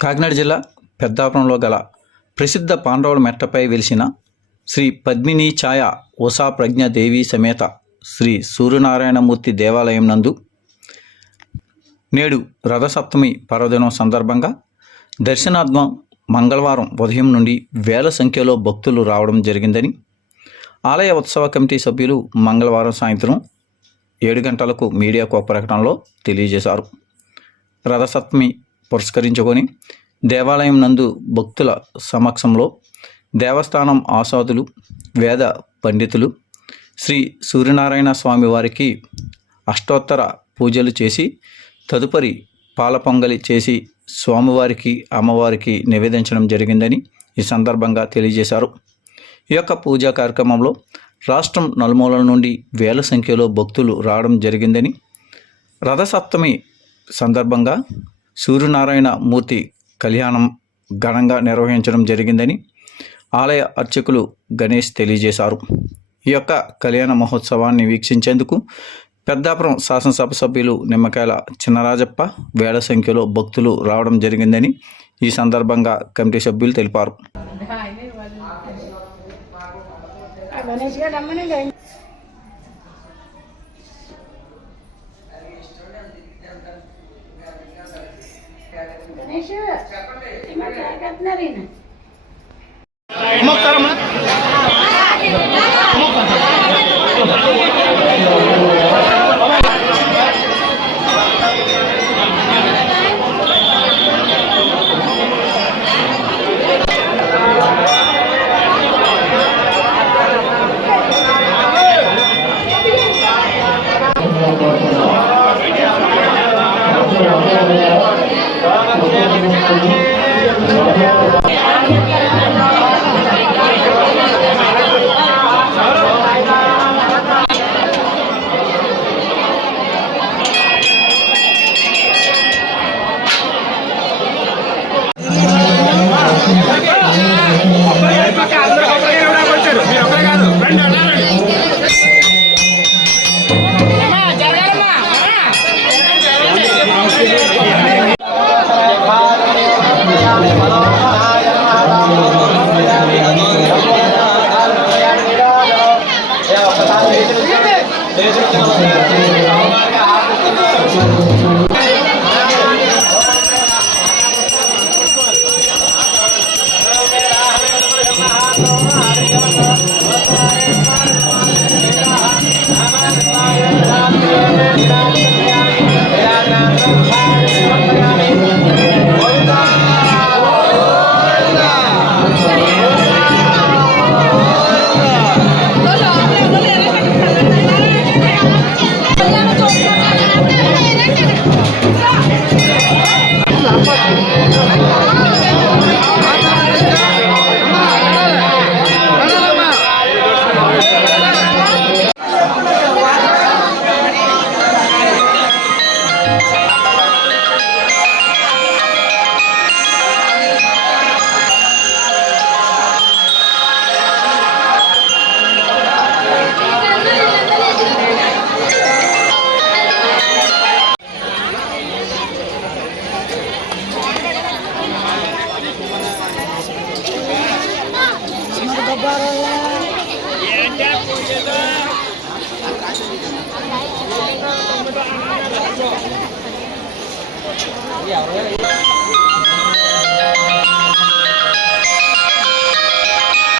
కాకినాడ జిల్లా పెద్దాపురంలో గల ప్రసిద్ధ పాండవుల మెట్టపై వెలిసిన శ్రీ పద్మిని ఛాయ ఉషా ప్రజ్ఞాదేవి సమేత శ్రీ సూర్యనారాయణమూర్తి దేవాలయం నందు నేడు రథసప్తమి పర్వదినం సందర్భంగా దర్శనార్థం మంగళవారం ఉదయం నుండి వేల సంఖ్యలో భక్తులు రావడం జరిగిందని ఆలయ ఉత్సవ కమిటీ సభ్యులు మంగళవారం సాయంత్రం 7 గంటలకు మీడియాకు ఒక ప్రకటనలో తెలియజేశారు. రథసప్తమి పురస్కరించుకొని దేవాలయం నందు భక్తుల సమక్షంలో దేవస్థానం ఆసాదులు, వేద పండితులు శ్రీ సూర్యనారాయణ స్వామి వారికి అష్టోత్తర పూజలు చేసి తదుపరి పాల పొంగలి చేసి స్వామివారికి అమ్మవారికి నివేదించడం జరిగిందని ఈ సందర్భంగా తెలియజేశారు. ఈ యొక్క పూజా కార్యక్రమంలో రాష్ట్రం నలుమూలల నుండి వేల సంఖ్యలో భక్తులు రావడం జరిగిందని, రథసప్తమి సందర్భంగా సూర్యనారాయణ మూర్తి కళ్యాణం ఘనంగా నిర్వహించడం జరిగిందని ఆలయ అర్చకులు గణేష్ తెలియజేశారు. ఈ యొక్క కళ్యాణ మహోత్సవాన్ని వీక్షించేందుకు పెద్దాపురం శాసనసభ సభ్యులు నిమ్మకాయల చినరాజప్ప వేల సంఖ్యలో భక్తులు రావడం జరిగిందని ఈ సందర్భంగా కమిటీ సభ్యులు తెలిపారు. Yeah,